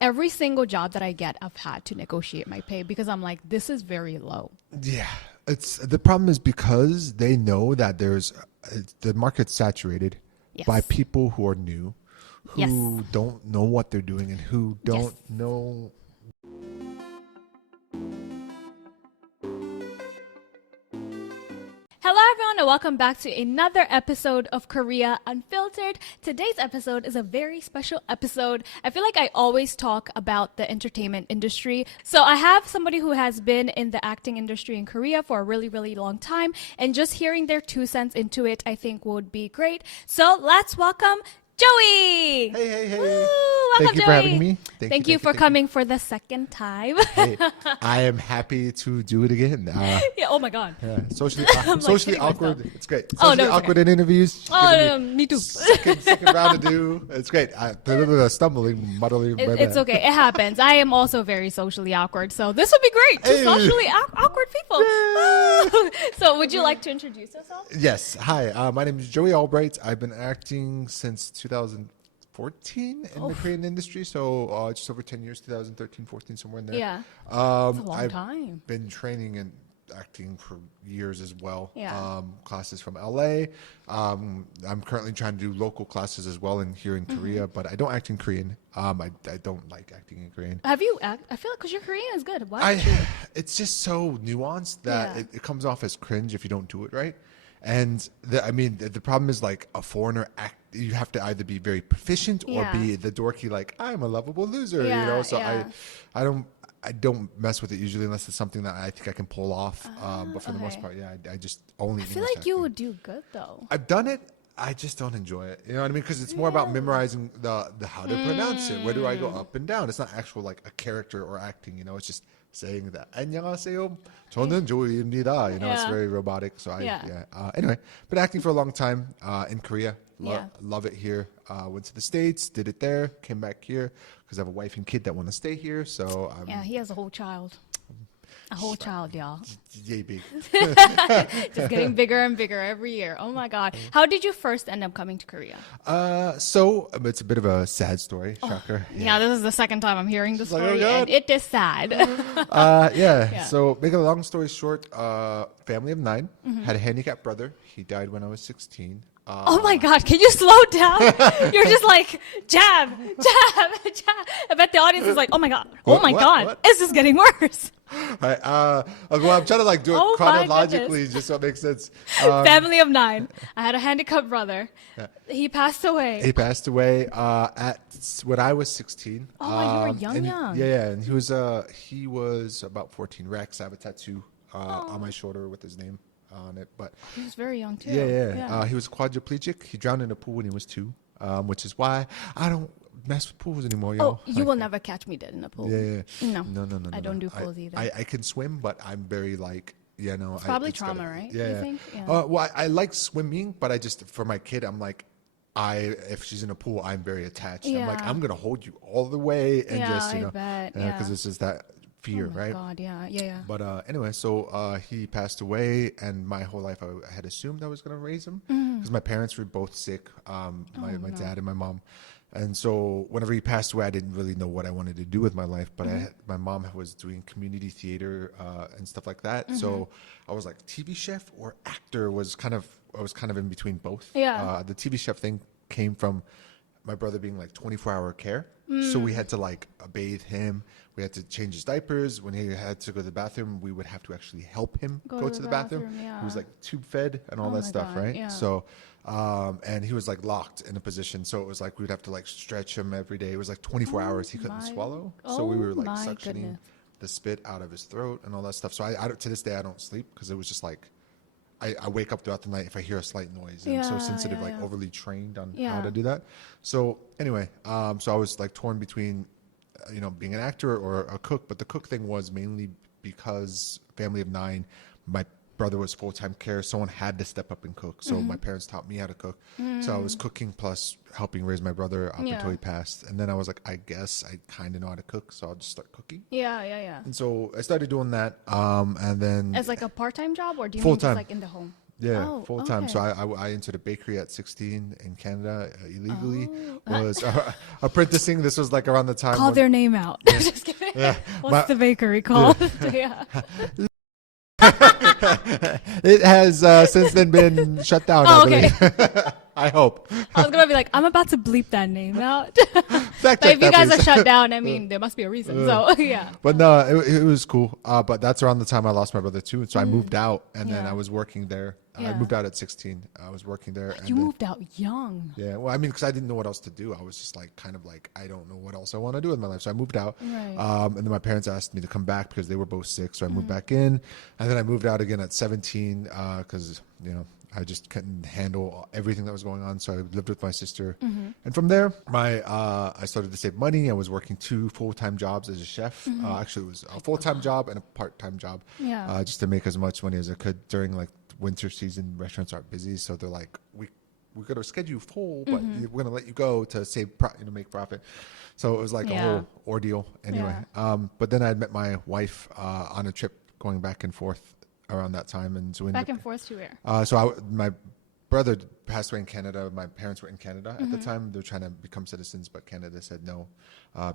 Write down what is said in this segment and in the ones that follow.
every single job that I get, I've had to negotiate my pay because I'm like, this is very low. Yeah, it's the problem is because they know that the market's saturated Yes. by people who are new, who Yes. don't know what they're doing and who don't Yes. know. Hello, everyone, and welcome back to another episode of Korea Unfiltered. Today's episode is a very special episode. I feel like I always talk about the entertainment industry. So I have somebody who has been in the acting industry in Korea for a really, really long time. And just hearing their 2 cents into it, I think would be great. So let's welcome Joey. Hey. Woo, Thank welcome, you for Joey. having me. Thank you for coming for the second time. Hey, I am happy to do it again. Yeah, oh my God. Yeah, socially like socially kidding awkward. myself. It's great. Oh, no, Socially it's awkward in interviews. She's Oh, giving me me too. second round to do. It's great. A little bit of stumbling, muddling. It's okay. It happens. I am also very socially awkward, so this would be great. Two Hey. socially awkward people. So, would you like to introduce yourself? Yes. Hi. My name is Joey Albright. I've been acting since 2014 in the Korean industry, so just over 10 years, 2013, 14, somewhere in there. Yeah. It's a long I've time. been training in acting for years as well. Yeah. Classes from LA. I'm currently trying to do local classes as well here in Korea, but I don't act in Korean. I don't like acting in Korean. Have you I feel like because your Korean is good. Why? don't you? It's just so nuanced that Yeah. it comes off as cringe if you don't do it right. And the problem is like a foreigner act. You have to either be very proficient or Yeah. be the dorky like I'm a lovable loser, Yeah, you know. So yeah. I don't mess with it usually unless it's something that I think I can pull off. But for the most okay. part, yeah, I just only. I feel like you would do good though. I've done it. I just don't enjoy it. You know what I mean? Because it's more about memorizing the how to pronounce it. Where do I go up and down? It's not actual like a character or acting. You know, it's just saying that. 안녕하세요. 저는 조이입니다. You know, it's Yeah. very robotic. So Yeah. Anyway, been acting for a long time in Korea. Yeah. Love it here. Went to the States, did it there, came back here because I have a wife and kid that want to stay here. So Yeah, he has a whole child. A whole child, y'all. yay big. Just getting bigger and bigger every year. Oh my God. How did you first end up coming to Korea? So it's a bit of a sad story. Oh, Shocker. Yeah, this is the second time I'm hearing the like, oh, story, God. and it is sad. Yeah. So make a long story short, family of 9, Mm-hmm. had a handicapped brother. He died when I was 16. Oh my God, can you slow down? You're just like, jab. I bet the audience is like, oh my God, What? God, What? is this getting worse? Right, well, I'm trying to like do it Oh my chronologically goodness. just so it makes sense. Family of 9. I had a handicapped brother. He passed away. He passed away when I was 16. Oh, you were young, and young. Yeah, and he was about 14. Rex. I have a tattoo on my shoulder with his name on it, but He was very young too. yeah. He was quadriplegic. He drowned in a pool when he was 2, which is why I don't mess with pools anymore, Oh, y'all. you will never catch me dead in a pool. Yeah. No. No. I don't do pools either. I can swim, but I'm very like, it's probably trauma, right? You Yeah. think? Yeah. Well, I like swimming, but I just for my kid, I'm like, if she's in a pool, I'm very attached. I'm like, Yeah. I'm gonna hold you all the way and Yeah, just I bet, because yeah. it's just that fear, Oh my right? God, yeah. But anyway, so he passed away, and my whole life I had assumed I was going to raise him because my parents were both sick, my dad and my mom. And so whenever he passed away, I didn't really know what I wanted to do with my life. But my mom was doing community theater and stuff like that. So I was like, TV chef or actor I was kind of in between both. Yeah. The TV chef thing came from my brother being like 24-hour care. So we had to like bathe him. We had to change his diapers. When he had to go to the bathroom, we would have to actually help him go to the bathroom. yeah. He was like tube fed and all Oh that my stuff, God, right? yeah. So, and he was like locked in a position. So it was like we'd have to like stretch him every day. It was like 24 hours he couldn't my- swallow. So we were like my suctioning goodness. the spit out of his throat and all that stuff. So I to this day, I don't sleep because it was just like, I wake up throughout the night if I hear a slight noise. And I'm so Yeah, sensitive, yeah, like yeah. overly trained on how Yeah. to do that. So anyway, so I was like torn between, being an actor or a cook. But the cook thing was mainly because family of 9, my brother was full-time care. Someone had to step up and cook. So my parents taught me how to cook. So I was cooking plus helping raise my brother up Yeah. until he passed. And then I was like, I guess I kind of know how to cook. So I'll just start cooking. Yeah. And so I started doing that. And then As like a part-time job, or do you mean Full-time. just like in the home? Yeah, Oh, full time. So okay. I entered a bakery at 16 in Canada illegally. Oh. Was apprenticing. This was like around the time Call when their name out. Just kidding. yeah, What's my, the bakery called? Yeah. it has since then been shut down. Oh, I okay. believe. I hope. I was gonna be like, I'm about to bleep that name out. Fact But check if you that, guys please. are shut down, I mean, there must be a reason. So yeah. But no, it was cool. But that's around the time I lost my brother too. So I moved out, and then Yeah. I was working there. I Yeah. moved out at 16. I was working there. You and then, moved out young. yeah. Well, I mean, because I didn't know what else to do. I was just like, kind of like, I don't know what else I want to do with my life. So I moved out. Right. And then my parents asked me to come back because they were both sick. So I moved Mm-hmm. back in, and then I moved out again at 17 because I just couldn't handle everything that was going on. So I lived with my sister, Mm-hmm. and from there, I started to save money. I was working 2 full-time jobs as a chef. Actually, it was a full-time job and a part-time job, Mm-hmm. Yeah. just to make as much money as I could during like winter season. Restaurants aren't busy, so they're like, we're gonna schedule you full, but Mm-hmm. we're gonna let you go to save, make profit. So it was like a Yeah. whole ordeal. Anyway, but then I met my wife on a trip going back and forth around that time, and so Back and forth to where? my brother passed away in Canada. My parents were in Canada at the Mm-hmm. time. They were trying to become citizens, but Canada said no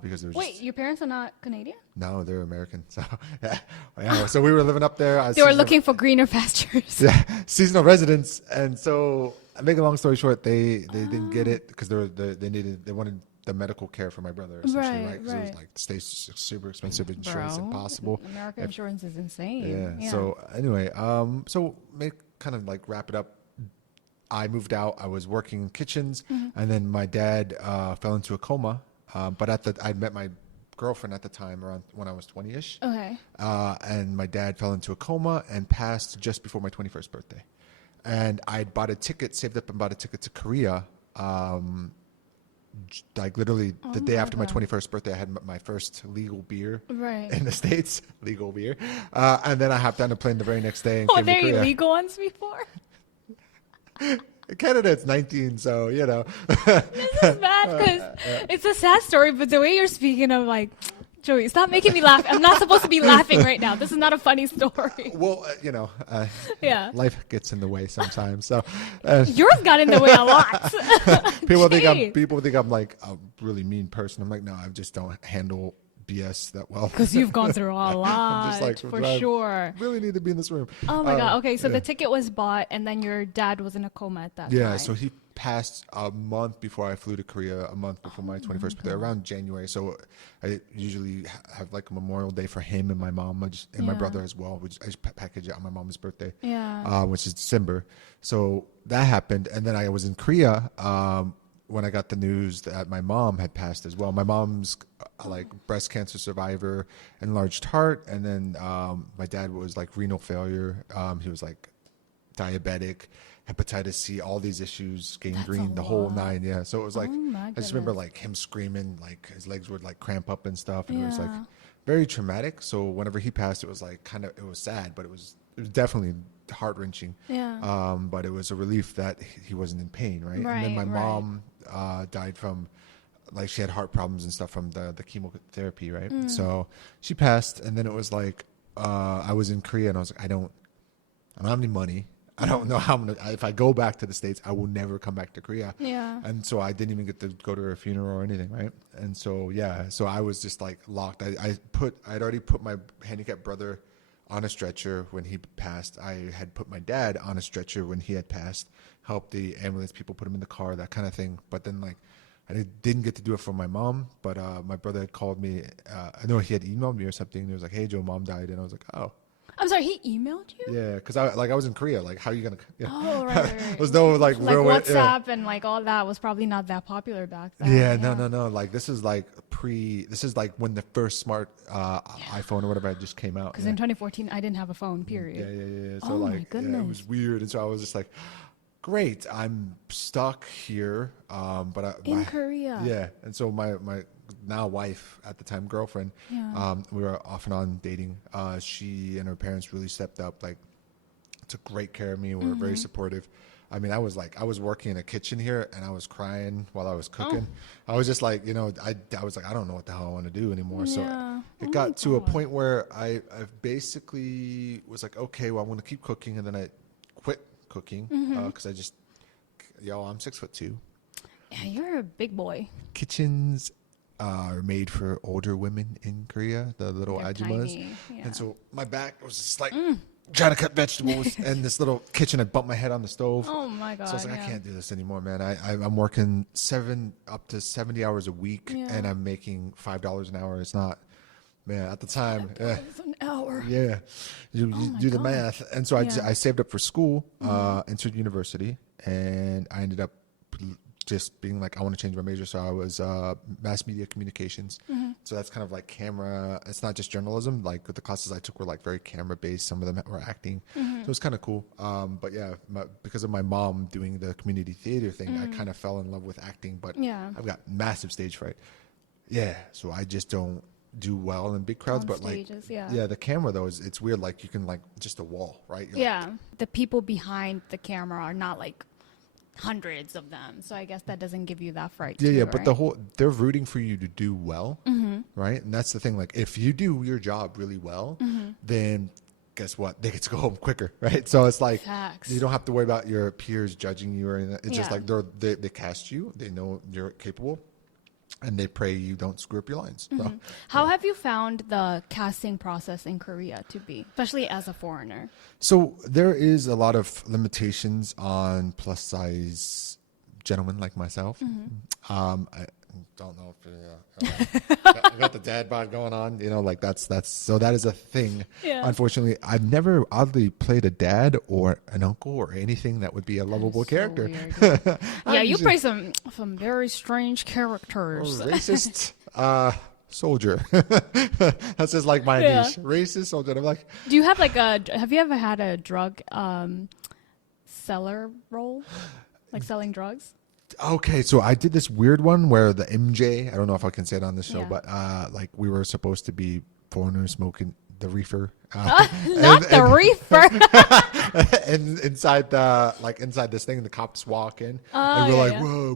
because there was Wait, your parents are not Canadian? no, they're American. So yeah. So we were living up there. They were looking for greener pastures. yeah, seasonal residents, and so make a long story short, they didn't get it because they wanted the medical care for my brother, essentially, Right, right? Because it was right. like the state's super expensive, insurance impossible. American insurance is insane. Yeah. So anyway, so kind of like wrap it up. I moved out. I was working in kitchens, Mm-hmm. and then my dad fell into a coma. But I'd met my girlfriend at the time around when I was 20-ish, Okay. and my dad fell into a coma and passed just before my 21st birthday. And I'd bought a ticket, saved up and bought a ticket to Korea. Like literally the day after my 21st birthday, I had my first legal beer Right. in the States, legal beer. And then I hopped on a plane the very next day and Were came to there Korea. illegal ones before? In Canada, it's 19, so, This is bad because it's a sad story, but the way you're speaking, I'm like, Joey, stop making me laugh. I'm not supposed to be laughing right now. This is not a funny story. Well, Yeah. life gets in the way sometimes. So Yours got in the way a lot. people Jeez. think I'm like a really mean person. I'm like, no, I just don't handle BS that well. Because you've gone through a I'm lot, just like, for I sure. really need to be in this room. Oh my God. Okay, so yeah. the ticket was bought, and then your dad was in a coma at that time. Yeah, so he passed a month before I flew to Korea, a month before my 21st birthday, around January. So I usually have like a Memorial Day for him and my mom and my Yeah. brother as well, which I just package it on my mom's birthday, Yeah. which is December. So that happened. And then I was in Korea when I got the news that my mom had passed as well. My mom's like breast cancer survivor, enlarged heart. And then my dad was like renal failure. He was like diabetic, hepatitis C, all these issues, gangrene, the whole lot. 9. Yeah. So it was like, Oh my I just remember goodness. like him screaming, like his legs would like cramp up and stuff. And it was like Yeah. very traumatic. So whenever he passed, it was like it was sad, but it was definitely heart wrenching. Yeah. But it was a relief that he wasn't in pain. Right. And then my Right, right. mom died from, like, she had heart problems and stuff from the chemotherapy. Right. Mm. So she passed. And then it was like, I was in Korea and I was like, I don't have any money. I don't know how if I go back to the States, I will never come back to Korea. Yeah. And so I didn't even get to go to her funeral or anything, right? And so, yeah, so I was just like locked. I'd already put my handicapped brother on a stretcher when he passed. I had put my dad on a stretcher when he had passed, helped the ambulance people put him in the car, that kind of thing. But then, like, I didn't get to do it for my mom, but my brother had called me. I know he had emailed me or something. And he was like, "Hey, Joe, mom died." And I was like, "Oh." I'm sorry, he emailed you? Yeah, because I was in Korea. Like, how are you gonna? Yeah. Oh, right. There was no like Like real way- WhatsApp and like all that was probably not that popular back then. Yeah, no. Like, this is like when the first smart iPhone or whatever just came out. Because Yeah. in 2014, I didn't have a phone, period. Yeah. So Oh my like, it goodness. was weird, and so I was just like, great, I'm stuck here. But In Korea. Yeah, and so my now wife at the time, girlfriend, Yeah. we were off and on dating. She and her parents really stepped up, like took great care of me. Were Mm-hmm. very supportive. I mean, I was working in a kitchen here, and I was crying while I was cooking. I was just like, I was like, I don't know what the hell I want to do anymore. So Yeah. it Oh got my to a God. point where I basically was like, okay, well, I want to keep cooking, and then I quit cooking Mm-hmm. because I'm 6'2". Yeah, you're a big boy. Kitchens are made for older women in Korea, the little They're ajumas. tiny. Yeah. And so my back was just like trying to cut vegetables in this little kitchen. I bumped my head on the stove. Oh my god. So I was like, yeah. I can't do this anymore, man. I'm working up to 70 hours a week, Yeah. and I'm making $5 an hour. It's not, man. At the time, It's an hour. yeah, you my do the God. math. And so Yeah. I saved up for school, entered university, and I ended up just being like, I want to change my major. So I was mass media communications. So that's kind of like camera. It's not just journalism. Like the classes I took were like very camera based. Some of them were acting. So it was kind of cool. But yeah, because of my mom doing the community theater thing, I kind of fell in love with acting. But Yeah. I've got massive stage fright. Yeah. So I just don't do well in big crowds. On But stages, like, yeah. the camera though it's weird. Like you can like just a wall, right? You're like, Yeah. The people behind the camera are not like hundreds of them. So I guess that doesn't give you that fright. Yeah, too, yeah, but right? they're rooting for you to do well, right? And that's the thing. Like, if you do your job really well, then guess what? They get to go home quicker, right? So it's like Facts. you don't have to worry about your peers judging you or anything. It's just Yeah. like they cast you. They know you're capable, and they pray you don't screw up your lines. So, How have you found the casting process in Korea to be, especially as a foreigner? So there is a lot of limitations on plus size gentlemen like myself. I don't know if I got the dad bod going on, like that's so that is a thing. Yeah. Unfortunately, I've never oddly played a dad or an uncle or anything that would be a lovable So character. weird. Yeah, I'm you just- play some very strange characters. racist soldier. That's just like my Yeah. niche. Racist soldier. I'm like, Do you have have you ever had a drug seller role? Like selling drugs? okay, so I did this weird one where the MJ, I don't know if I can say it on this show, Yeah. but like we were supposed to be foreigners smoking the reefer. Not the reefer. And inside inside this thing, the cops walk in, Oh, and we're yeah, like, yeah. "Whoa,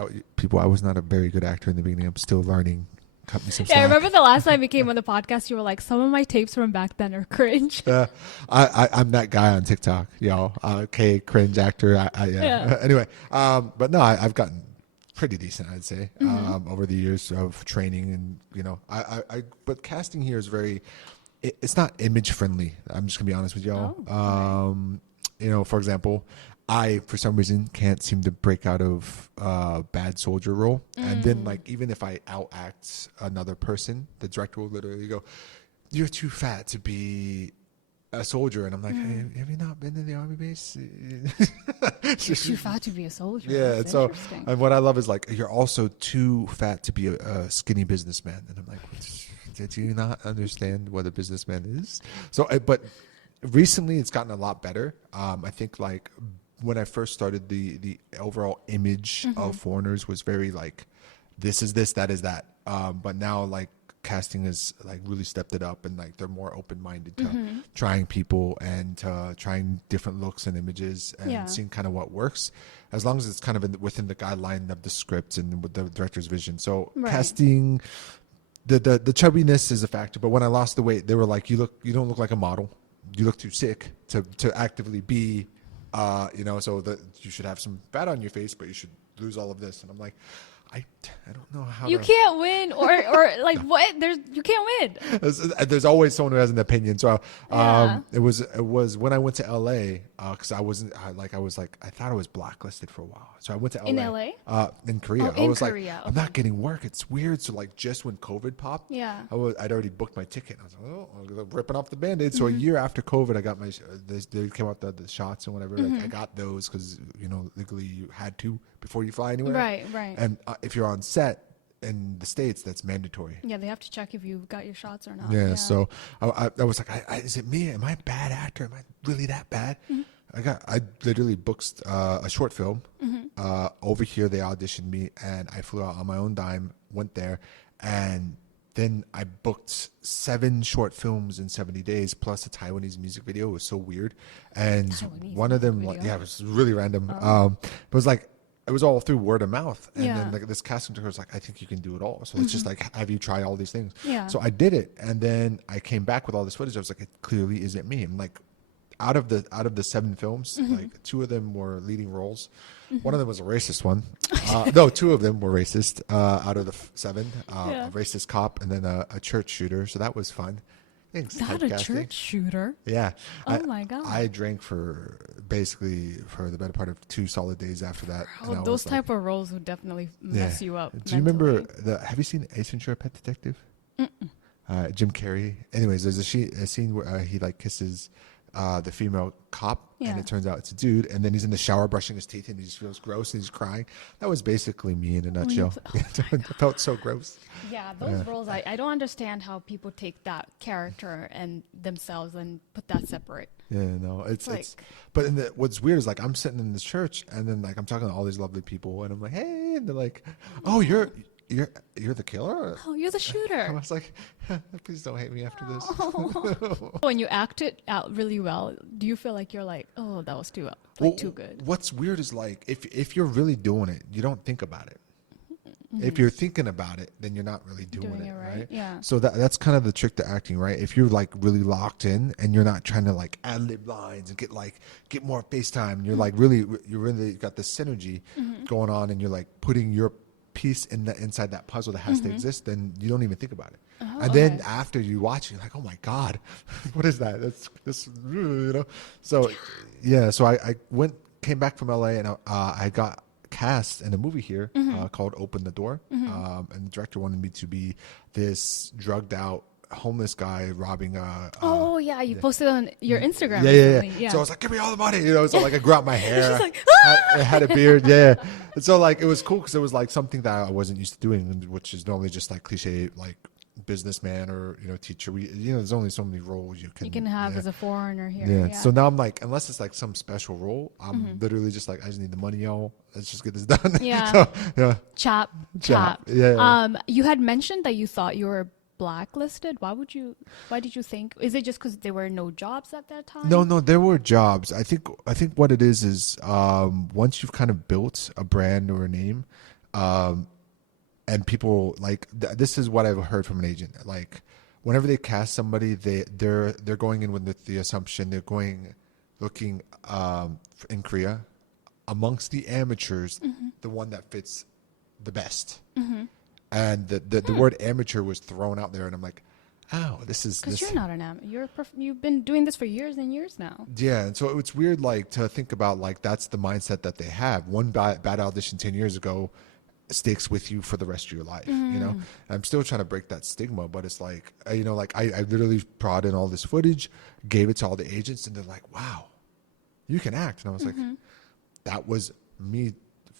bro!" People. I was not a very good actor in the beginning. I'm still learning. Cut me some Yeah, I slack. remember the last time you came on the podcast, you were like, some of my tapes from back then are cringe. I'm that guy on TikTok, y'all. Okay, cringe actor. Yeah. Yeah. Anyway, but no, I've gotten pretty decent, I'd say, Mm-hmm. over the years of training, and but casting here is it's not image friendly. I'm just gonna be honest with y'all. For example, I for some reason can't seem to break out of bad soldier role, and then like even if I outact another person, the director will literally go, "You're too fat to be a soldier," and I'm like, "Hey, have you not been to the army base?" You're too fat to be a soldier. Yeah, That's and so interesting. and what I love is like you're also too fat to be a skinny businessman, and I'm like, did you not understand what a businessman is? So, but recently it's gotten a lot better. I think like when I first started, the overall image of foreigners was very like, this is this, that is that. But now like casting has like really stepped it up, and like they're more open-minded to trying people and trying different looks and images and Yeah. seeing kind of what works, as long as it's kind of within the guideline of the script and with the director's vision. So Right. casting, the chubbiness is a factor, but when I lost the weight, they were like, you don't look like a model, you look too sick to actively be so that you should have some fat on your face, but you should lose all of this. And I'm like, I don't know how You to. can't win, or like what? You can't win. There's always someone who has an opinion. So Yeah. it was when I went to LA, because I thought I was blacklisted for a while. So I went to LA. In LA? In Korea. Oh, I in was Korea, like, I'm not getting work. It's weird. So like just when COVID popped, Yeah. I'd already booked my ticket. I was like, I'm ripping off the Band-Aid. So a year after COVID, I got they came out the shots and whatever. Like, I got those because legally you had to before you fly anywhere. Right. And if you're on set in the States, that's mandatory. Yeah, they have to check if you got your shots or not. Yeah, so I was like, is it me? Am I a bad actor? Am I really that bad? I literally booked a short film. Over here, they auditioned me, and I flew out on my own dime, went there, and then I booked 7 short films in 70 days, plus a Taiwanese music video. It was so weird. And Taiwanese one of them, music video? it was really random. It was like, it was all through word of mouth. And Yeah. then like this casting director was like, I think you can do it all. So it's just like, have you try all these things? Yeah. So I did it. And then I came back with all this footage. I was like, it clearly isn't me. I'm like, out of the 7 films, like 2 of them were leading roles. One of them was a racist one. No, 2 of them were racist out of the 7. Yeah. A racist cop and then a church shooter. So that was fun. Thanks, Not a typecasting. church shooter. Yeah. Oh my God. I drank for the better part of 2 solid days after that. and I Oh, was those like, type of roles would definitely mess you up. Do you remember mentally. have you seen Ace Ventura: Pet Detective? Jim Carrey. Anyways, there's a scene where he like kisses the female cop, and Yeah. it turns out it's a dude, and then he's in the shower brushing his teeth, and he just feels gross, and he's crying. That was basically me in a nutshell. It felt so gross. Yeah, those roles, I don't understand how people take that character and themselves and put that separate. Yeah, no, it's Like- but what's weird is like I'm sitting in this church, and then like I'm talking to all these lovely people, and I'm like, hey, and they're like, oh, you're the killer. Oh, you're the I shooter. was like, please don't hate me after this. When you act it out really well, do you feel like you're like, oh, that was too Well, too good? What's weird is like if you're really doing it, you don't think about it. If you're thinking about it, then you're not really doing Doing it, it right, right? yeah. So that's kind of the trick to acting, right? If you're like really locked in and you're not trying to like ad lib lines and get more FaceTime, and you're like you really got this synergy going on, and you're like putting your piece inside that puzzle that has to exist, then you don't even think about it. And then okay. after you watch it, you're like, oh my God, what is that? That's this, you know? So yeah, so I came back from LA, and I got cast in a movie here called Open the Door. And the director wanted me to be this drugged out homeless guy robbing Oh yeah, you posted on your Instagram. yeah. recently. So I was like, give me all the money, you know. So like I grew out my hair, just like, "Ah!" I had a beard, yeah. And so like it was cool because it was like something that I wasn't used to doing, which is normally just like cliche, like businessman or teacher. There's only so many roles you can have yeah. as a foreigner here. Yeah. Yeah. So now I'm like, unless it's like some special role, I'm literally just like, I just need the money, y'all. Let's just get this done. Yeah. So, yeah. Chop. Yeah. You had mentioned that you thought you were blacklisted. Why did you think? Is it just because there were no jobs at that time? No, there were jobs. I think what it is once you've kind of built a brand or a name, and people like this is what I've heard from an agent. Like whenever they cast somebody, they're going in with the assumption they're looking in Korea amongst the amateurs, the one that fits the best. And the word amateur was thrown out there, and I'm like, oh, this is Because you're not an amateur. You've been doing this for years and years now. Yeah, and so it's weird, like to think about, like that's the mindset that they have. One bad audition 10 years ago sticks with you for the rest of your life. I'm still trying to break that stigma, but it's like I literally brought in all this footage, gave it to all the agents, and they're like, "Wow, you can act." And I was like, "That was me."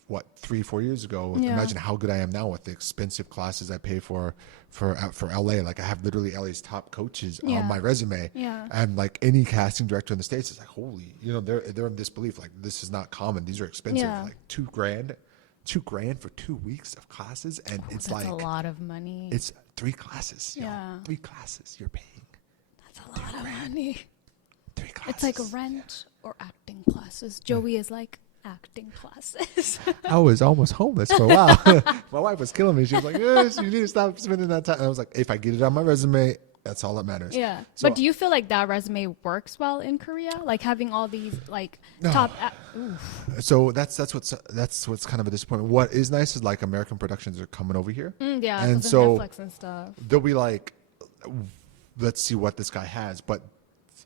What 3-4 years ago? Yeah. Imagine how good I am now with the expensive classes I pay for LA. Like I have literally LA's top coaches on my resume. Yeah. And like any casting director in the States is like, holy, they're in disbelief. Like this is not common. These are expensive. Yeah. Like $2,000 for 2 weeks of classes, and it's That's like a lot of money. it's 3 classes. Yeah. 3 classes you're paying. That's a lot of money. 3 classes. It's like rent or acting classes. Joey is like acting classes. I was almost homeless for a while. My wife was killing me. She was like, yes, you need to stop spending that time. And I was like, if I get it on my resume, that's all that matters. Yeah. So, But do you feel like that resume works well in Korea? Like having all these like top. so that's what's kind of a disappointment. What is nice is like American productions are coming over here. Yeah. And And so- Netflix and stuff. They'll be like, let's see what this guy has. But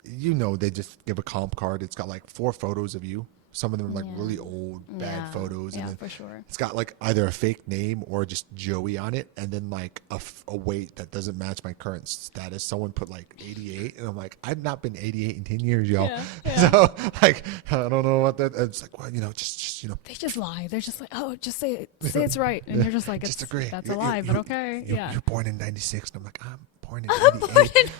they just give a comp card. It's got like 4 photos of you. Some of them are like really old, bad photos. Yeah, And then for sure. it's got like either a fake name or just Joey on it. And then like a weight that doesn't match my current status. Someone put like 88. And I'm like, I've not been 88 in 10 years, y'all. Yeah. So like, I don't know what that, it's like, well, just They just lie. They're just like, oh, just say it. Say it's right. And you're just like, just agree. That's a lie, but okay. Yeah. You're born in 96. And I'm like, I'm born in 88.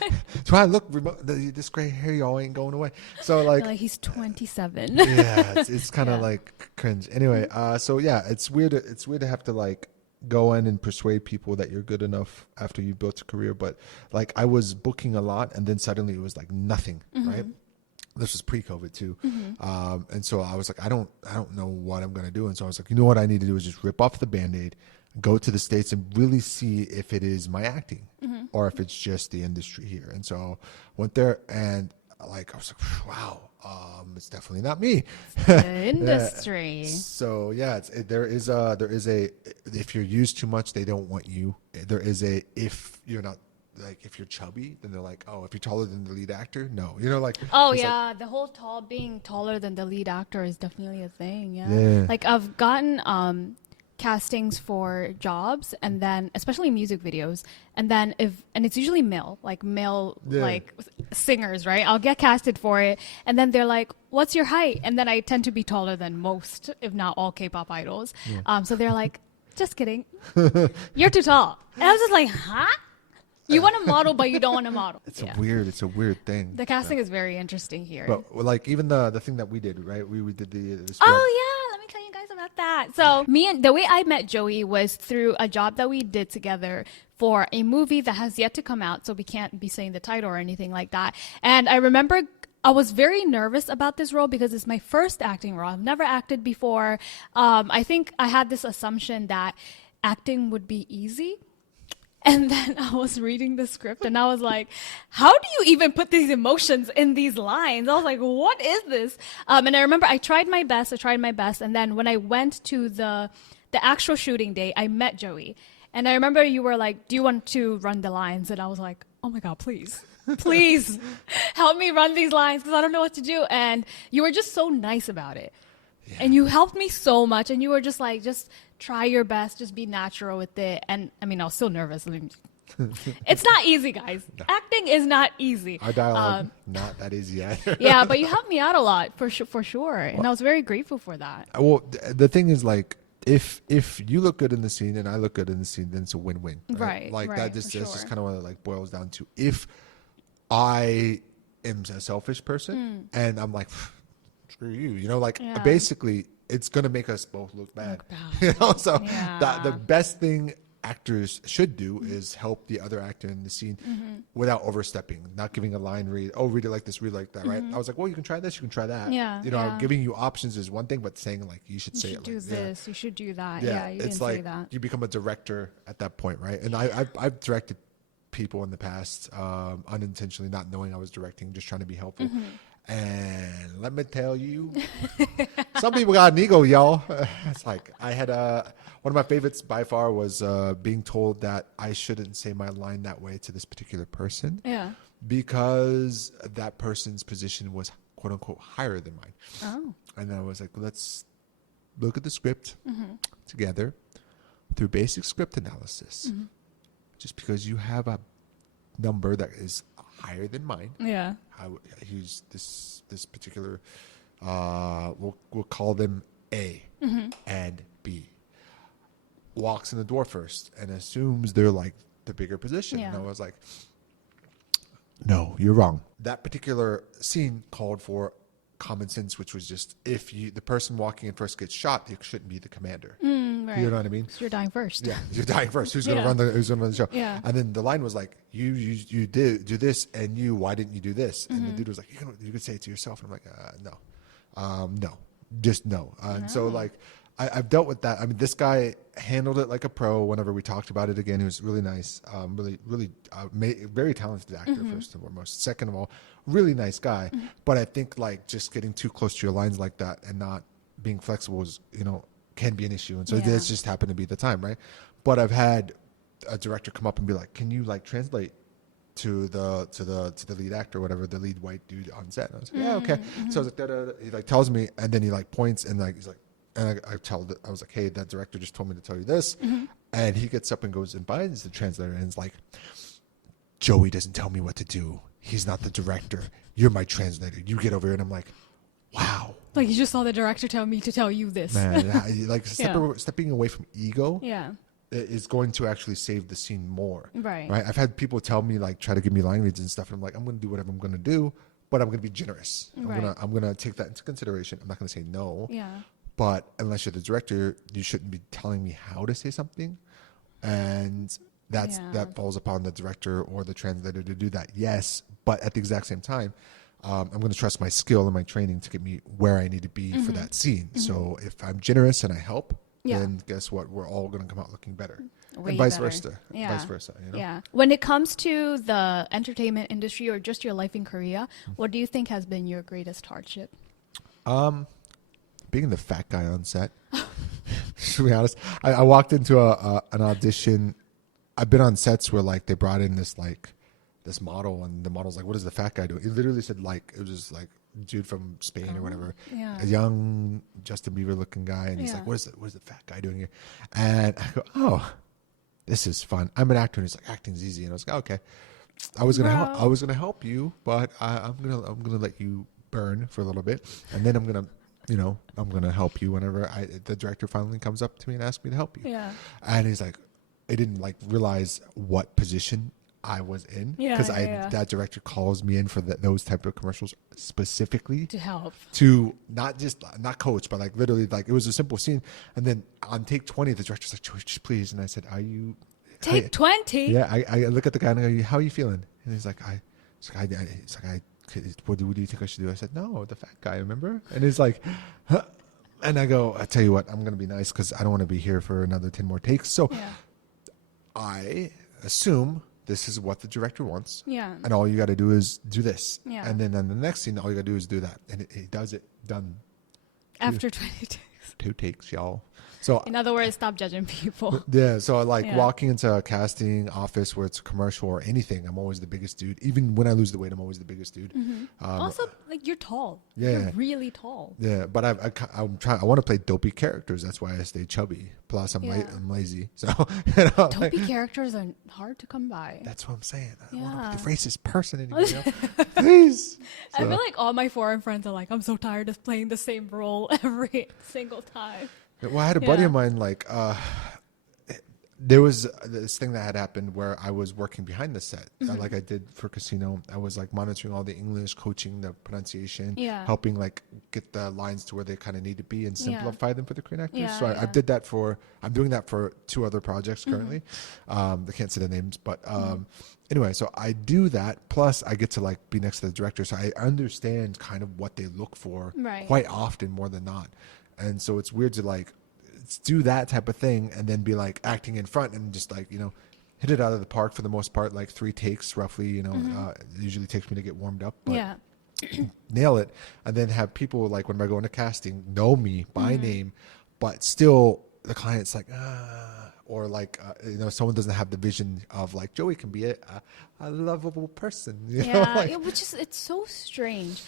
So I look, this gray hair, y'all ain't going away. So like, Like he's 27. yeah, it's kind of Yeah. like cringe. Anyway, so yeah, it's weird. It's weird to have to like go in and persuade people that you're good enough after you built a career. But like I was booking a lot, and then suddenly it was like nothing, right? This was pre-COVID too, and so I was like, I don't know what I'm gonna do. And so I was like, you know what I need to do is just rip off the Band-Aid, go to the States, and really see if it is my acting or if it's just the industry here. And so went there, and like I was like, wow, it's definitely not me. The industry. So yeah, there is a if you're used too much, they don't want you. There is a if you're not like if you're chubby, then they're like, oh, if you're taller than the lead actor, no, like Oh it's like, yeah, the whole being taller than the lead actor is definitely a thing. Yeah. Yeah. Like I've gotten castings for jobs, and then especially music videos, and then it's usually male Yeah. like singers, right? I'll get casted for it, and then they're like, "What's your height?" And then I tend to be taller than most, if not all, K-pop idols. So they're like, "Just kidding, you're too tall." And I was just like, "Huh? You want to model, but you don't want to model." it's a weird thing. The casting is very interesting here. But like even the thing that we did, right? We did the scrub. Oh yeah, let me tell you guys about that. So the way I met Joey was through a job that we did together for a movie that has yet to come out, so we can't be saying the title or anything like that. And I remember I was very nervous about this role because it's my first acting role. I've never acted before. I think I had this assumption that acting would be easy. And then I was reading the script and I was like, how do you even put these emotions in these lines? I was like, what is this? And I remember I tried my best. And then when I went to the actual shooting day, I met Joey. And I remember you were like, do you want to run the lines? And I was like, oh my God, please. Please help me run these lines because I don't know what to do. And you were just so nice about it. Yeah. And you helped me so much. And you were just like, just try your best, just be natural with it. And I mean, I was still nervous. It's not easy, guys. No. Acting is not easy. Our dialogue, not that easy either. Yeah, but you helped me out a lot for sure. And I was very grateful for that. Well, the thing is like, if you look good in the scene and I look good in the scene, then it's a win-win. Right. Like that just kind of what it like boils down to. If I am a selfish person and I'm like, screw you, like basically it's going to make us both look bad. So the best thing actors should do is help the other actor in the scene without overstepping, not giving a line read it like this, read like that, right? I was like, well, you can try this, you can try that. Giving you options is one thing, but saying like you should say it like this, you should do that. You didn't it's like say that. you become a director at that point, right? And I've directed people in the past unintentionally, not knowing I was directing, just trying to be helpful. And let me tell you, some people got an ego, y'all. It's like I had one of my favorites by far was being told that I shouldn't say my line that way to this particular person. Yeah. Because that person's position was quote unquote higher than mine. Oh. And I was like, let's look at the script together through basic script analysis. Just because you have a number that is higher than mine. Yeah. He's this particular we'll call them A and B. Walks in the door first and assumes they're like the bigger position. And I was like, no, you're wrong. That particular scene called for common sense, which was just the person walking in first gets shot, they shouldn't be the commander. Right. You know what I mean? So you're dying first. Yeah, you're dying first. Who's gonna run the show? Yeah. And then the line was like, you did do this, and why didn't you do this? And the dude was like, you could say it to yourself. And I'm like, no, just no. And so like I've dealt with that. I mean, this guy handled it like a pro. Whenever we talked about it again, he was really nice, really very talented actor first and foremost. Second of all, really nice guy. But I think like just getting too close to your lines like that and not being flexible is can be an issue. And so this just happened to be the time, right? But I've had a director come up and be like, can you like translate to the lead actor or whatever, the lead white dude on set? And I was like, yeah, okay. So I was like, da-da-da. He like tells me, and then he like points and like he's like, and I was like, hey, that director just told me to tell you this. And he gets up and goes and finds the translator and is like, Joey doesn't tell me what to do. He's not the director. You're my translator. You get over here. And I'm like, wow. Like you just saw the director tell me to tell you this. Man, like stepping away from ego is going to actually save the scene more. Right. I've had people tell me, like, try to give me line reads and stuff. And I'm like, I'm going to do whatever I'm going to do, but I'm going to be generous. I'm going to take that into consideration. I'm not going to say no. Yeah. But unless you're the director, you shouldn't be telling me how to say something. And that falls upon the director or the translator to do that. Yes. But at the exact same time, I'm going to trust my skill and my training to get me where I need to be for that scene. So if I'm generous and I help, then guess what? We're all going to come out looking better. way and vice better. versa. Yeah. Vice versa. You know? Yeah. When it comes to the entertainment industry or just your life in Korea, what do you think has been your greatest hardship? Being the fat guy on set. To be honest, I walked into an audition. I've been on sets where like they brought in this model, and the model's like, "What is the fat guy doing?" He literally said like it was just like a dude from Spain or whatever, yeah. a young Justin Bieber looking guy, and he's Yeah. like, what is the fat guy doing here?" And I go, "Oh, this is fun. I'm an actor." And he's like, "Acting's easy," and I was like, "Okay." I was gonna help you, but I'm gonna let you burn for a little bit, and then I'm gonna help you whenever the director finally comes up to me and asks me to help you. Yeah. And he's like, I didn't like realize what position I was in because that director calls me in for those type of commercials specifically To help. to not coach, but like literally like it was a simple scene. And then on take 20, the director's like, "George, please." And I said, "Are you Take 20? Yeah, I look at the guy and I go, "How are you feeling?" And he's like, what do you think I should do?" I said, "No, the fat guy, remember?" And he's like, huh? And I go, "I tell you what, I'm going to be nice because I don't want to be here for another 10 more takes." So Yeah. I assume this is what the director wants. Yeah. And all you got to do is do this. Yeah. And then on the next scene, all you got to do is do that. And he does it, done. After 20 days. 2 takes, y'all. So In other words, stop judging people. yeah, so like Yeah. walking into a casting office where it's a commercial or anything, I'm always the biggest dude. Even when I lose the weight, I'm always the biggest dude. Also, like, you're tall. Yeah. You're really tall. Yeah, but I'm trying. I want to play dopey characters. That's why I stay chubby. Plus, I'm Yeah. I'm lazy. So you know, like, Dopey characters are hard to come by. that's what I'm saying. I don't want Yeah. to be the racist person anymore. You know? Please. I feel like all my foreign friends are like, "I'm so tired of playing the same role every single time." Well, I had a buddy Yeah. of mine, like, there was this thing that had happened where I was working behind the set, like I did for Casino. I was like monitoring all the English, coaching the pronunciation, Yeah. helping like get the lines to where they kind of need to be and simplify them for the Korean actors. Yeah, So I yeah. did that I'm doing that for 2 other projects currently. I can't say the names, but anyway, so I do that. Plus I get to like be next to the director. So I understand kind of what they look for Right. quite often more than not. And so it's weird to like do that type of thing and then be like acting in front and just like, you know, hit it out of the park for the most part, like 3 takes roughly, you know, it usually takes me to get warmed up, but Yeah. nail it. And then have people like when I go into casting know me by name, but still the client's like, or like, you know, someone doesn't have the vision of like Joey can be a lovable person. You know? Yeah, Like, which is, it's so strange.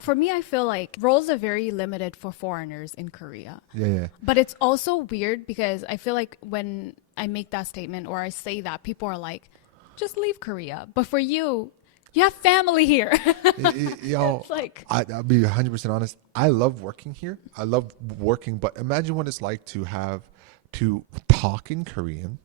For me, I feel like roles are very limited for foreigners in Korea. yeah. But it's also weird because I feel like when I make that statement or I say that, people are like, just leave Korea. But for you, you have family here. Yo, It's like- I'll be 100% honest. I love working here. I love working, but imagine what it's like to have to talk in Korean,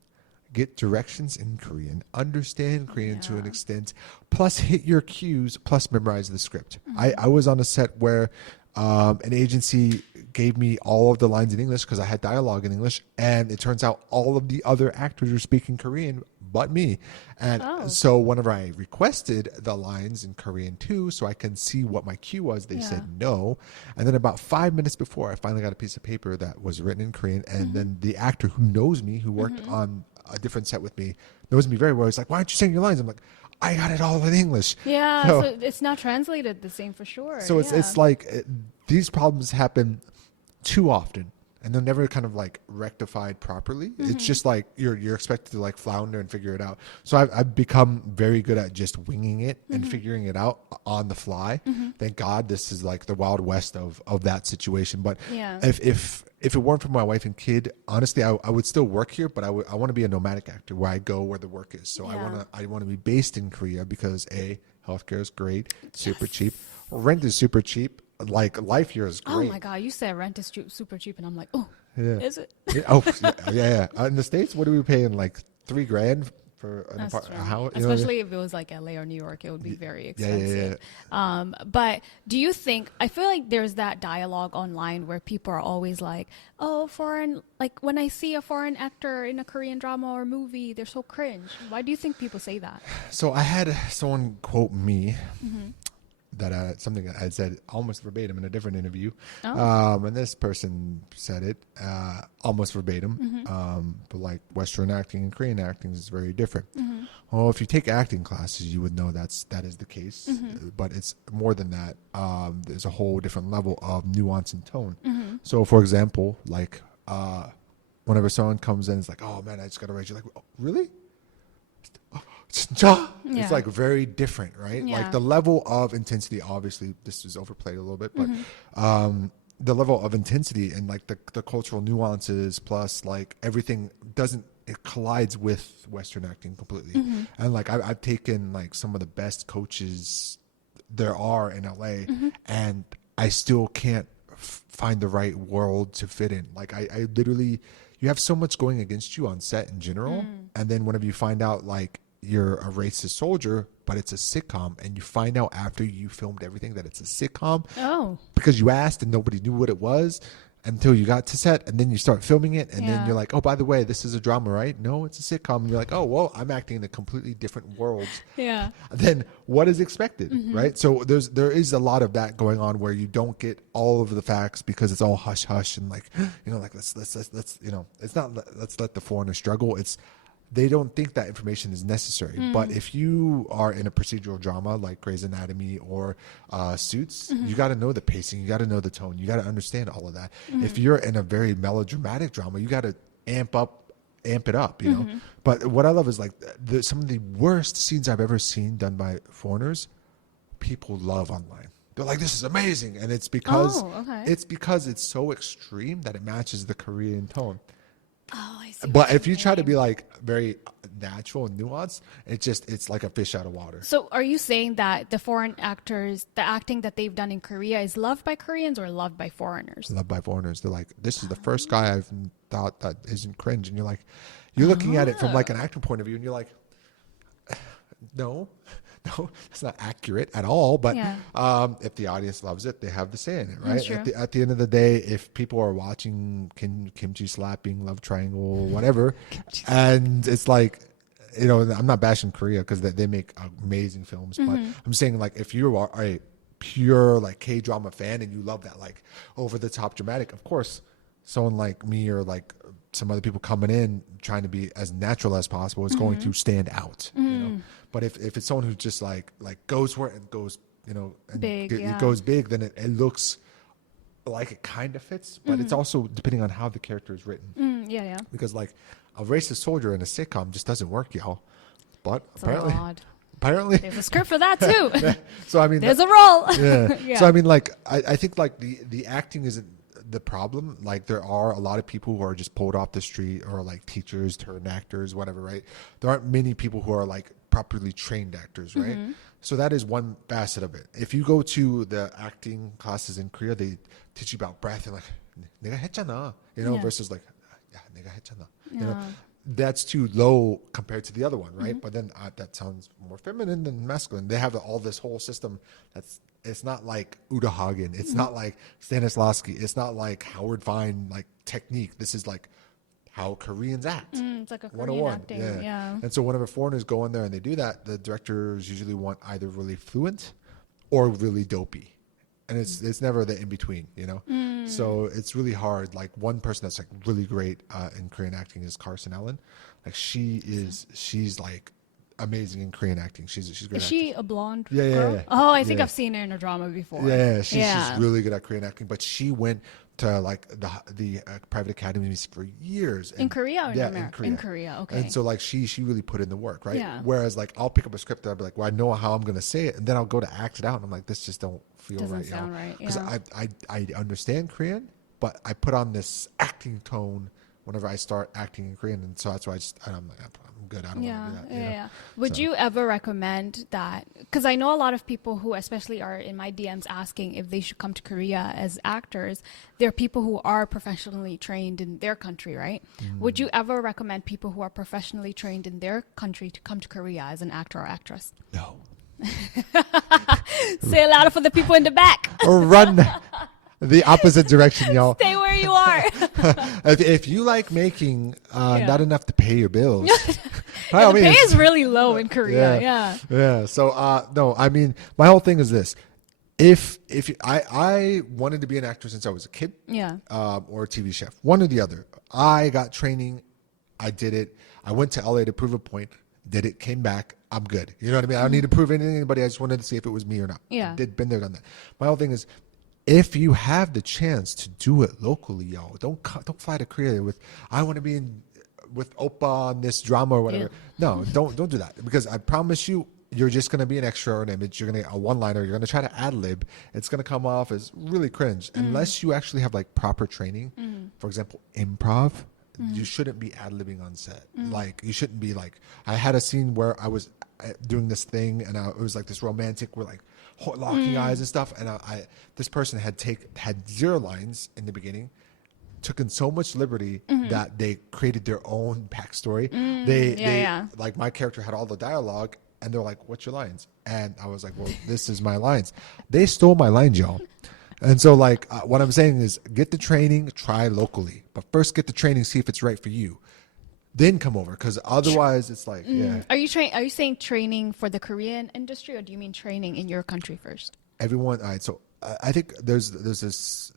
get directions in Korean, understand Korean to an extent, plus hit your cues, plus memorize the script. I was on a set where an agency gave me all of the lines in English because I had dialogue in English, and it turns out all of the other actors were speaking Korean but me. And so whenever I requested the lines in Korean too, so I can see what my cue was, they said no. And then about 5 minutes before, I finally got a piece of paper that was written in Korean. And then the actor who knows me, who worked on a different set with me, knows me very well. He's like, "Why aren't you saying your lines?" I'm like, "I got it all in English." Yeah, So- so it's not translated the same for sure. So it's like these problems happen too often, and they're never kind of like rectified properly. It's just like you're expected to like flounder and figure it out. So I've become very good at just winging it and figuring it out on the fly. Thank God this is like the Wild West of that situation. But Yeah. if it weren't for my wife and kid, honestly, I would still work here, but I want to be a nomadic actor where I go where the work is. So Yeah. I want to be based in Korea because healthcare is great, super cheap, rent is super cheap. Like life here is Oh great. my God, you said rent is super cheap, and I'm like, oh, Yeah. is it? Yeah. In the States, what are we paying? Like $3,000 for an That's apartment? true. How? You know what I mean? Especially if it was like LA or New York, it would be very Yeah, yeah, expensive. But do you think, I feel like there's that dialogue online where people are always like, oh, foreign, like when I see a foreign actor in a Korean drama or movie, they're so cringe. Why do you think people say that? So I had someone quote me that something I said almost verbatim in a different interview, Oh. and this person said it almost verbatim. But like Western acting and Korean acting is very different. Well, if you take acting classes, you would know that is the case. But it's more than that. There's a whole different level of nuance and tone. So, for example, like whenever someone comes in, it's like, "Oh man, I just got to write." You're like, oh, "Really?" Yeah. It's like very different, right? Yeah. Like the level of intensity, obviously this is overplayed a little bit, but the level of intensity and like the cultural nuances plus like everything it collides with Western acting completely. And like I've taken like some of the best coaches there are in LA and I still can't find the right world to fit in. Like I literally, you have so much going against you on set in general. And then whenever you find out like you're a racist soldier, but it's a sitcom, and you find out after you filmed everything that it's a sitcom Oh. because you asked and nobody knew what it was until you got to set, and then you start filming it, and then you're like, oh, by the way, this is a drama, right? No, it's a sitcom. And you're like, oh, well, I'm acting in a completely different world Yeah. than what is expected, right? So there is a lot of that going on where you don't get all of the facts because it's all hush hush and like, you know, like let's you know, it's not let's let the foreigner struggle. It's they don't think that information is necessary. But if you are in a procedural drama like Grey's Anatomy or Suits, you got to know the pacing, you got to know the tone, you got to understand all of that. If you're in a very melodramatic drama, you got to amp it up, you know. But what I love is like some of the worst scenes I've ever seen done by foreigners, people love online. They're like, this is amazing, and it's because it's so extreme that it matches the Korean tone. Oh, I see. But if you try to be like very natural and nuanced, it's like a fish out of water. So are you saying that the foreign actors, the acting that they've done in Korea is loved by Koreans or loved by foreigners? Loved by foreigners. They're like, this is the first guy I've thought that isn't cringe. And you're like, you're looking at it from like an acting point of view, and you're like, no, it's not accurate at all. But if the audience loves it, they have the say in it, right? At the end of the day, if people are watching kimchi slapping, love triangle, whatever, and it's like, you know, I'm not bashing Korea because they make amazing films, but I'm saying like if you are a pure like K-drama fan and you love that like over the top dramatic, of course, someone like me or like some other people coming in trying to be as natural as possible is going to stand out, you know. But if it's someone who just like goes where it goes, you know, and big, it goes big, then it looks like it kind of fits. But it's also depending on how the character is written. Yeah. Because like a racist soldier in a sitcom just doesn't work, y'all. But It's odd. apparently There's a script for that too. so I mean There's a role. yeah. So I mean like I think like the acting isn't the problem. Like there are a lot of people who are just pulled off the street or like teachers turned actors, whatever, right? There aren't many people who are like properly trained actors, right? So that is one facet of it. If you go to the acting classes in Korea, they teach you about breath and like 내가 했잖아, you know, versus like yeah, 내가 했잖아, you know. That's too low compared to the other one, right? But then that sounds more feminine than masculine. They have all this whole system it's not like Uta Hagen. It's not like Stanislavski. It's not like Howard Fine, like technique. This is like how Koreans act. It's like a Korean 101. acting. Yeah. And so whenever foreigners go in there and they do that, the directors usually want either really fluent or really dopey. And it's never the in between, you know? So it's really hard. Like one person that's like really great in Korean acting is Carson Ellen. Like she's like amazing in Korean acting. She's great. Is she a blonde Yeah, girl? yeah. Oh, I think I've seen her in a drama before. Yeah, she's really good at Korean acting. But she went to like the private academies for years. In Korea or in yeah, America? in Korea. In Korea, okay. And so like she really put in the work, right? Yeah. Whereas like I'll pick up a script and I'll be like, well, I know how I'm gonna say it, and then I'll go to act it out, and I'm like, this just don't feel Doesn't right, sound right, Because yeah. I understand Korean, but I put on this acting tone whenever I start acting in Korean, and so that's why I'm like, I'm good. I don't want to do that. You know? Would you ever recommend that? Because I know a lot of people who, especially, are in my DMs asking if they should come to Korea as actors. There are people who are professionally trained in their country, right? Would you ever recommend people who are professionally trained in their country to come to Korea as an actor or actress? No. Say it louder for the people in the back. Or run the opposite direction, y'all. Stay where you are. If you like making not enough to pay your bills, The pay is really low in Korea. Yeah. Yeah. So no, I mean, my whole thing is this: I wanted to be an actor since I was a kid, Yeah. or a TV chef, one or the other. I got training, I did it. I went to LA to prove a point, did it, came back. I'm good. You know what I mean? I don't need to prove anything to anybody. I just wanted to see if it was me or not. Yeah. Been there, done that. My whole thing is, if you have the chance to do it locally, yo, don't fly to Korea with I want to be in with Oppa on this drama or whatever. No, don't do that, because I promise you, you're just going to be an extra or an image. You're going to get a one-liner. You're going to try to ad-lib. It's going to come off as really cringe. Unless you actually have like proper training. For example, improv, you shouldn't be ad-libbing on set. Like, you shouldn't be like, I had a scene where I was doing this thing, and it was like this romantic, we're like locking eyes and stuff. And this person had zero lines in the beginning, took in so much liberty that they created their own backstory. They like, my character had all the dialogue, and they're like, what's your lines? And I was like, well, this is my lines. They stole my lines, y'all. And so, like, what I'm saying is, get the training, try locally. But first get the training, see if it's right for you. Then come over, because otherwise it's like, yeah. Are you saying training for the Korean industry, or do you mean training in your country first? Everyone, all right, so I think there's this,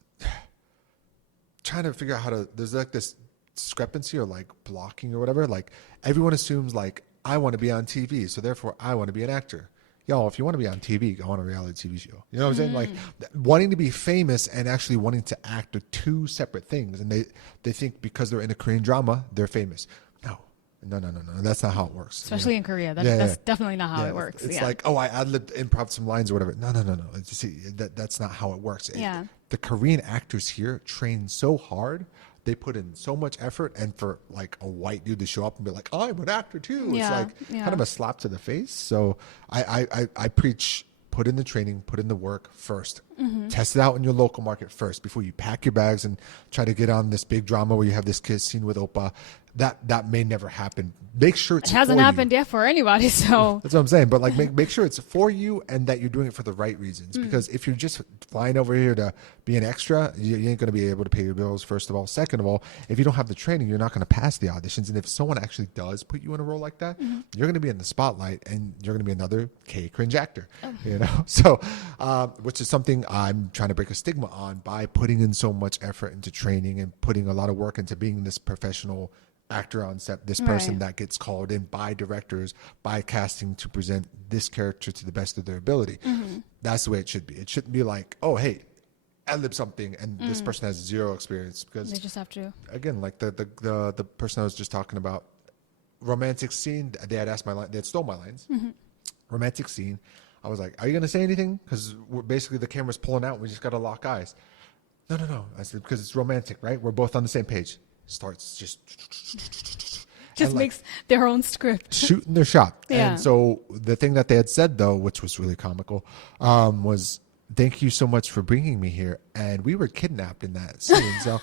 trying to figure out how to, there's like this discrepancy or like blocking or whatever. Like, everyone assumes like, I want to be on TV, so therefore I want to be an actor. Yo, if you want to be on TV, go on a reality TV show. You know what I'm saying? Like, wanting to be famous and actually wanting to act are two separate things. And they think because they're in a Korean drama, they're famous. No. That's not how it works. Especially in Korea. That's definitely not how it works. It's like, oh, I ad-libbed improv some lines or whatever. No. See, that's not how it works. Yeah. The Korean actors here train so hard. They put in so much effort, and for like a white dude to show up and be like, I'm an actor too. It's like kind of a slap to the face. So I preach, put in the training, put in the work first. Test it out in your local market first before you pack your bags and try to get on this big drama where you have this kiss scene with Oppa. That may never happen. Make sure it hasn't happened yet for anybody. So that's what I'm saying. But like, make sure it's for you and that you're doing it for the right reasons. Because if you're just flying over here to be an extra, you ain't going to be able to pay your bills, first of all. Second of all, if you don't have the training, you're not going to pass the auditions. And if someone actually does put you in a role like that, you're going to be in the spotlight, and you're going to be another cringe actor. You know, so which is something I'm trying to break a stigma on by putting in so much effort into training and putting a lot of work into being this professional actor on set, this person that gets called in by directors, by casting, to present this character to the best of their ability. That's the way it should be. It shouldn't be like, oh, hey, ad-lib something, and this person has zero experience, because they just have to. Again, like the person I was just talking about, romantic scene. They had asked my line. They had stole my lines. Romantic scene. I was like, are you going to say anything? Because basically the camera's pulling out. We just got to lock eyes. No. I said, because it's romantic, right? We're both on the same page. Starts just makes their own script. Shooting their shot. Yeah. And so the thing that they had said, though, which was really comical, was, thank you so much for bringing me here. And we were kidnapped in that scene. So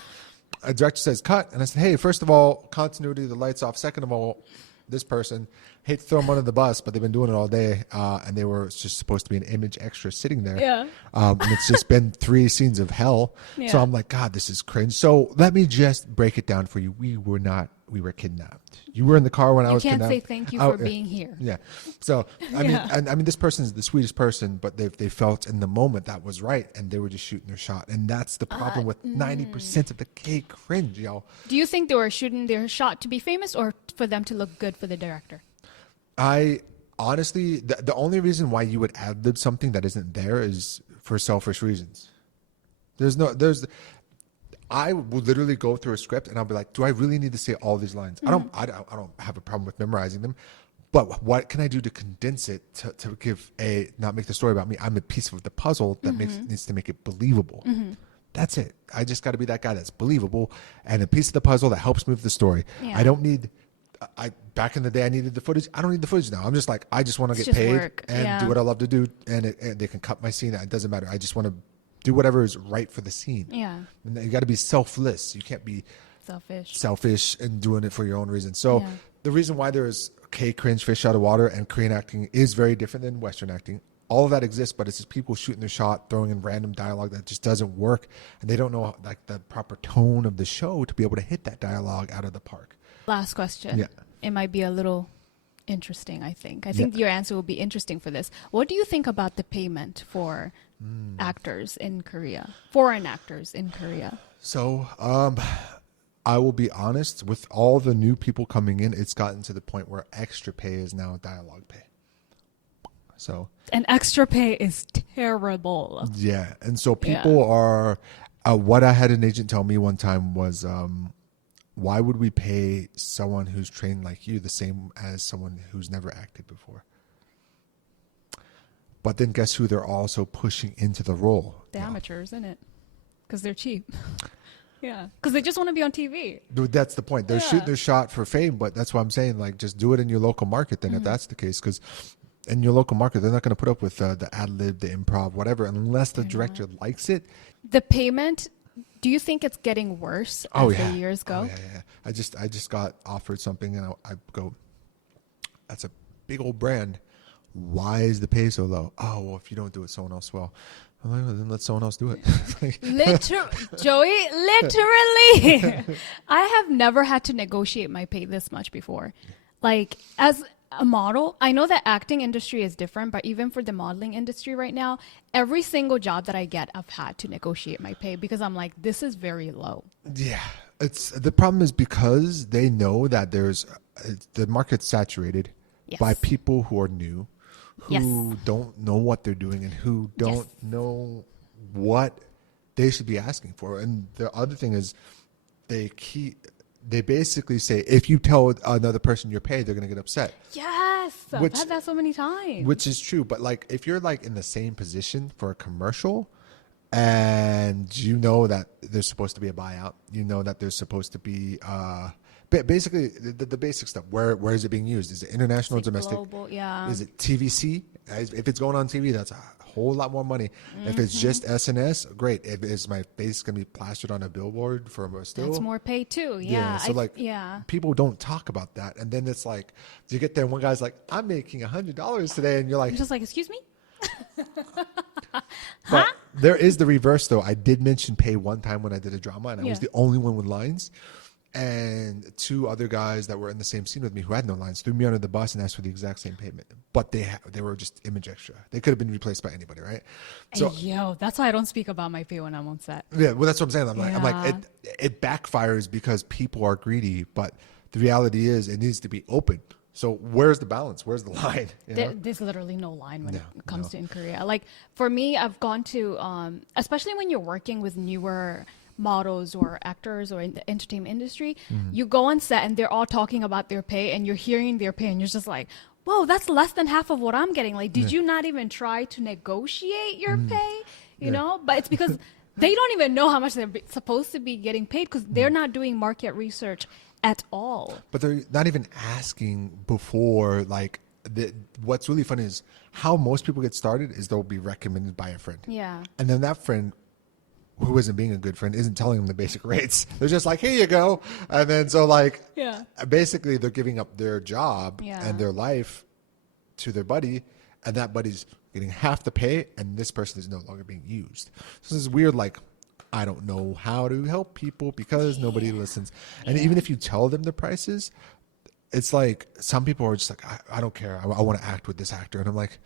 a director says, cut. And I said, hey, first of all, continuity, the lights off. Second of all, this person, hate to throw them under the bus, but they've been doing it all day. And they were just supposed to be an image extra sitting there. Yeah. And it's just been 3 scenes of hell. Yeah. So I'm like, God, this is cringe. So let me just break it down for you. We were kidnapped. You were in the car when I was kidnapped. You can't say thank you for being here. Yeah. So, I mean, this person is the sweetest person, but they felt in the moment that was right, and they were just shooting their shot. And that's the problem with 90% of the cringe, y'all. Do you think they were shooting their shot to be famous, or for them to look good for the director? I honestly, the only reason why you would ad-lib something that isn't there is for selfish reasons. I will literally go through a script and I'll be like, do I really need to say all these lines? I don't have a problem with memorizing them, but what can I do to condense it to give not make the story about me? I'm a piece of the puzzle that needs to make it believable. That's it. I just got to be that guy that's believable and a piece of the puzzle that helps move the story. Yeah. I don't need, back in the day I needed the footage. I don't need the footage now. I'm just like, I just want to get paid and do what I love to do, and they can cut my scene. It doesn't matter. I just want to do whatever is right for the scene. Yeah. And you got to be selfless. You can't be selfish and doing it for your own reasons. So the reason why there is cringe, fish out of water, and Korean acting is very different than Western acting. All of that exists, but it's just people shooting their shot, throwing in random dialogue that just doesn't work, and they don't know like the proper tone of the show to be able to hit that dialogue out of the park. Last question. Yeah. It might be a little interesting, I think. I think your answer will be interesting for this. What do you think about the payment for actors in Korea, foreign actors in Korea? So, I will be honest, with all the new people coming in, it's gotten to the point where extra pay is now dialogue pay. So, And extra pay is terrible. yeah. And so people are, what I had an agent tell me one time was, why would we pay someone who's trained like you the same as someone who's never acted before? But then guess who they're also pushing into the role? The amateurs, isn't it? Because they're cheap. Yeah. Because they just want to be on TV. Dude, that's the point. They're shooting their shot for fame, but that's what I'm saying. Like, just do it in your local market then if that's the case. Because in your local market, they're not going to put up with the ad-lib, the improv, whatever, unless the director likes it. The payment, do you think it's getting worse as the years go? Oh, yeah. I just got offered something, and I go, that's a big old brand. Why is the pay so low? Oh, well, if you don't do it, someone else will. I'm like, well, then let someone else do it. Joey, literally. I have never had to negotiate my pay this much before. Like, as a model, I know that acting industry is different, but even for the modeling industry right now, every single job that I get, I've had to negotiate my pay because I'm like, this is very low. Yeah. The problem is because they know that the market's saturated by people who are new, who don't know what they're doing and who don't know what they should be asking for. And the other thing is they basically say, if you tell another person you're paid, they're going to get upset. Yes. I've had that so many times. Which is true. But like, if you're like in the same position for a commercial and you know that there's supposed to be a buyout, you know that there's supposed to be, basically the basic stuff. Where is it being used? Is it international, Is it domestic? global? Yeah. Is it TVC? If it's going on TV, that's a whole lot more money. If it's just SNS, great. If is my face going to be plastered on a billboard for a still? That's more pay too. Yeah. So people don't talk about that. And then it's like, you get there and one guy's like, I'm making $100 today. And you're like, I'm just like, excuse me? But there is the reverse though. I did mention pay one time when I did a drama and I was the only one with lines. And two other guys that were in the same scene with me who had no lines threw me under the bus and asked for the exact same payment. But they were just image extra. They could have been replaced by anybody, right? So, that's why I don't speak about my pay when I'm on set. Yeah, well, that's what I'm saying. I'm like, it backfires because people are greedy. But the reality is, it needs to be open. So where's the balance? Where's the line? There's literally no line when it comes to in Korea. Like for me, I've gone to, especially when you're working with newer models or actors or in the entertainment industry, you go on set and they're all talking about their pay and you're hearing their pay and you're just like, whoa, that's less than half of what I'm getting. Like, did you not even try to negotiate your pay? You know, but it's because they don't even know how much they're supposed to be getting paid because they're not doing market research at all. But they're not even asking before, like, what's really funny is how most people get started is they'll be recommended by a friend. Yeah. And then that friend who isn't being a good friend isn't telling them the basic rates. They're just like, here you go. And then so like, basically they're giving up their job and their life to their buddy, and that buddy's getting half the pay and this person is no longer being used. So this is weird, like, I don't know how to help people because nobody listens. And even if you tell them the prices, it's like some people are just like, I don't care. I want to act with this actor. And I'm like,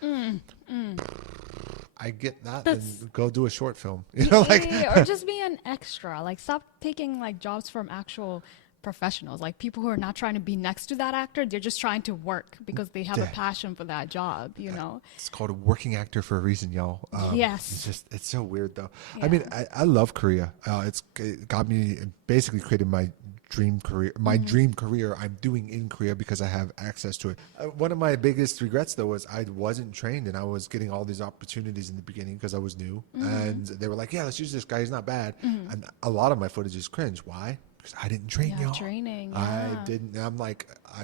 I get that. Then go do a short film. You know, like, or just be an extra. Like, stop taking like jobs from actual professionals, like people who are not trying to be next to that actor. They're just trying to work because they have a passion for that job, you know. It's called a working actor for a reason, y'all. Yes. It's so weird though. I mean, I love Korea. It got me, basically created my dream career. My dream career I'm doing in Korea because I have access to it. One of my biggest regrets though was I wasn't trained and I was getting all these opportunities in the beginning because I was new, and they were like, yeah, let's use this guy, he's not bad. And a lot of my footage is cringe. Why? Because I didn't train y'all. Training. I didn't. I'm like, I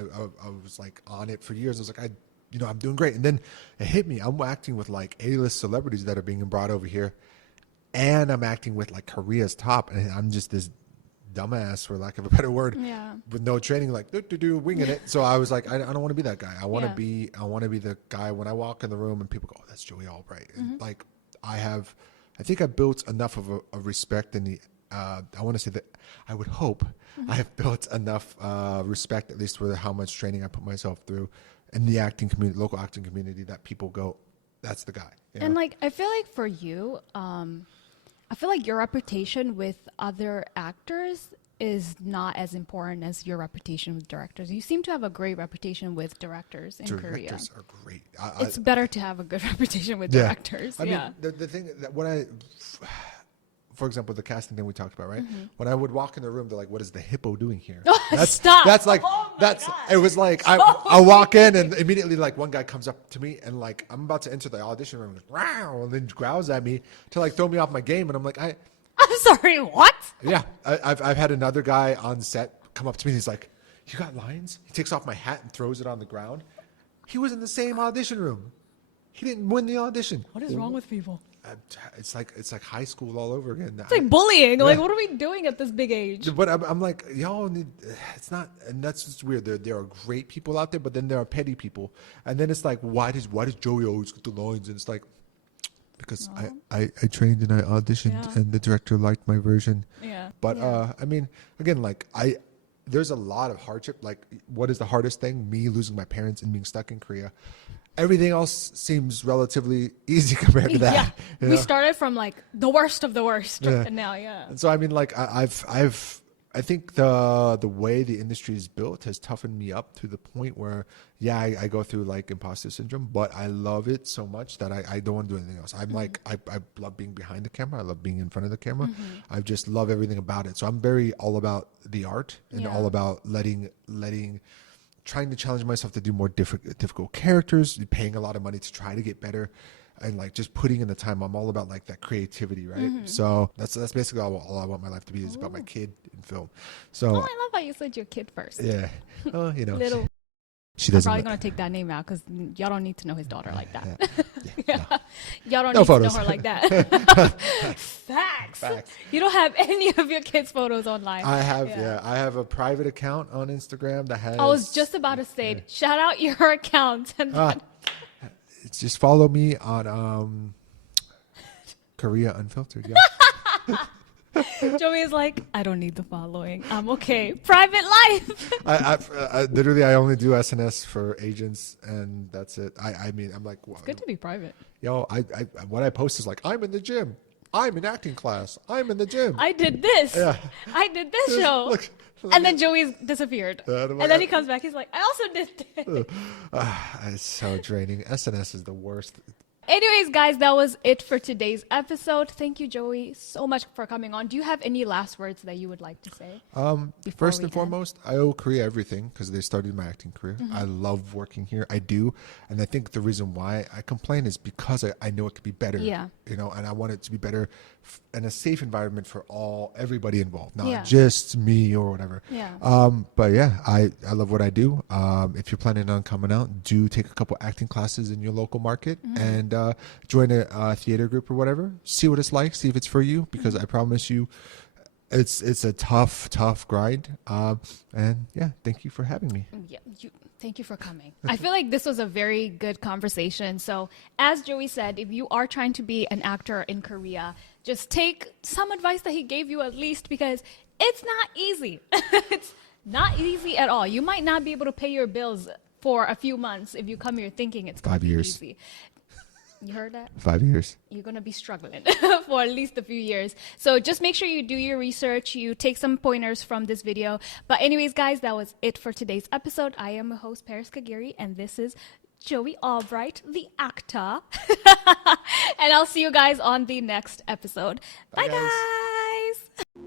was like on it for years. I was like, I'm doing great. And then it hit me. I'm acting with like A-list celebrities that are being brought over here, and I'm acting with like Korea's top, and I'm just this dumbass, for lack of a better word, with no training, like winging it. So I was like, I don't want to be that guy. I want to be the guy when I walk in the room and people go, oh, that's Joey Albright. And like I think I built enough of a respect in the. I want to say that I would hope I have built enough respect, at least for how much training I put myself through, in the acting community, local acting community, that people go, that's the guy. You And know? like, I feel like for you, I feel like your reputation with other actors is not as important as your reputation with directors. You seem to have a great reputation with directors in Korea. Directors are great. It's better to have a good reputation with Yeah. directors. I mean, Yeah. the thing that for example, the casting thing we talked about, right? Mm-hmm. When I would walk in the room, they're like, "What is the hippo doing here?" Stop. That's like Oh my that's. God. It was like I walk in and immediately like one guy comes up to me and like I'm about to enter the audition room, like, wow, and then growls at me to like throw me off my game, and I'm like, I'm sorry, what? I've had another guy on set come up to me and he's like, "You got lines?" He takes off my hat and throws it on the ground. He was in the same audition room. He didn't win the audition. What is wrong with people? It's like high school all over again. It's like bullying. Like, what are we doing at this big age? But I'm like, y'all need. It's not, and that's just weird. There are great people out there, but then there are petty people, and then it's like, why does Joey always get the lines? And it's like, because I trained and I auditioned, Yeah. and the director liked my version. Yeah. But Yeah. I mean, again, like there's a lot of hardship. Like, what is the hardest thing? Me losing my parents and being stuck in Korea. Everything else seems relatively easy compared to that. Yeah. you We know? started from like the worst of the worst, Yeah. and now, yeah. And so I mean, like I think the way the industry is built has toughened me up to the point where, yeah, I go through like imposter syndrome, but I love it so much that I don't want to do anything else. I'm like I love being behind the camera. I love being in front of the camera. I just love everything about it. So I'm very all about the art and Yeah. all about trying to challenge myself to do more difficult characters, paying a lot of money to try to get better. And like just putting in the time. I'm all about like that creativity, right? So that's basically all I want my life to be, is about my kid in film. So Oh, I love how you said your kid first. yeah, you know, Little. she I'm doesn't. probably gonna take that name out because y'all don't need to know his daughter like that. Yeah, no. Y'all don't No need photos. to know her like that. Facts. Facts. You don't have any of your kids' photos online. I have I have a private account on Instagram that has. I was just about to say, shout out your account. And It's just follow me on Korea Unfiltered. Yeah. Joey is like, I don't need the following. I'm okay. Private life. I literally I only do SNS for agents and that's it. I mean I'm like, well, Good to be private. yo, I what I post is like, I'm in the gym, I'm in acting class, I'm in the gym. I did this. Yeah. I did this show. Look, and then Joey's disappeared. I'm like, And then he comes back. He's like, I also did this. it's so draining. SNS is the worst. Anyways, guys, that was it for today's episode. Thank you, Joey, so much for coming on. Do you have any last words that you would like to say? Before First we and end? foremost, I owe Korea everything because they started my acting career. I love working here. I do. And I think the reason why I complain is because I know it could be better. Yeah. You know, and I want it to be better in a safe environment for everybody involved, not Yeah. just me or whatever. Yeah. But yeah, I love what I do. If you're planning on coming out, do take a couple acting classes in your local market and join a theater group or whatever. See what it's like. See if it's for you, because I promise you, it's a tough grind. And yeah, thank you for having me. Yeah, thank you for coming. I feel like this was a very good conversation. So, as Joey said, if you are trying to be an actor in Korea, just take some advice that he gave you at least, because it's not easy. It's not easy at all. You might not be able to pay your bills for a few months if you come here thinking it's going 5 to be years. easy. You heard that? 5 years. You're going to be struggling for at least a few years. So just make sure you do your research. You take some pointers from this video. But anyways, guys, that was it for today's episode. I am a host, Paris Kagiri, and this is Joey Albright, the actor. And I'll see you guys on the next episode. Bye, Bye, guys. guys.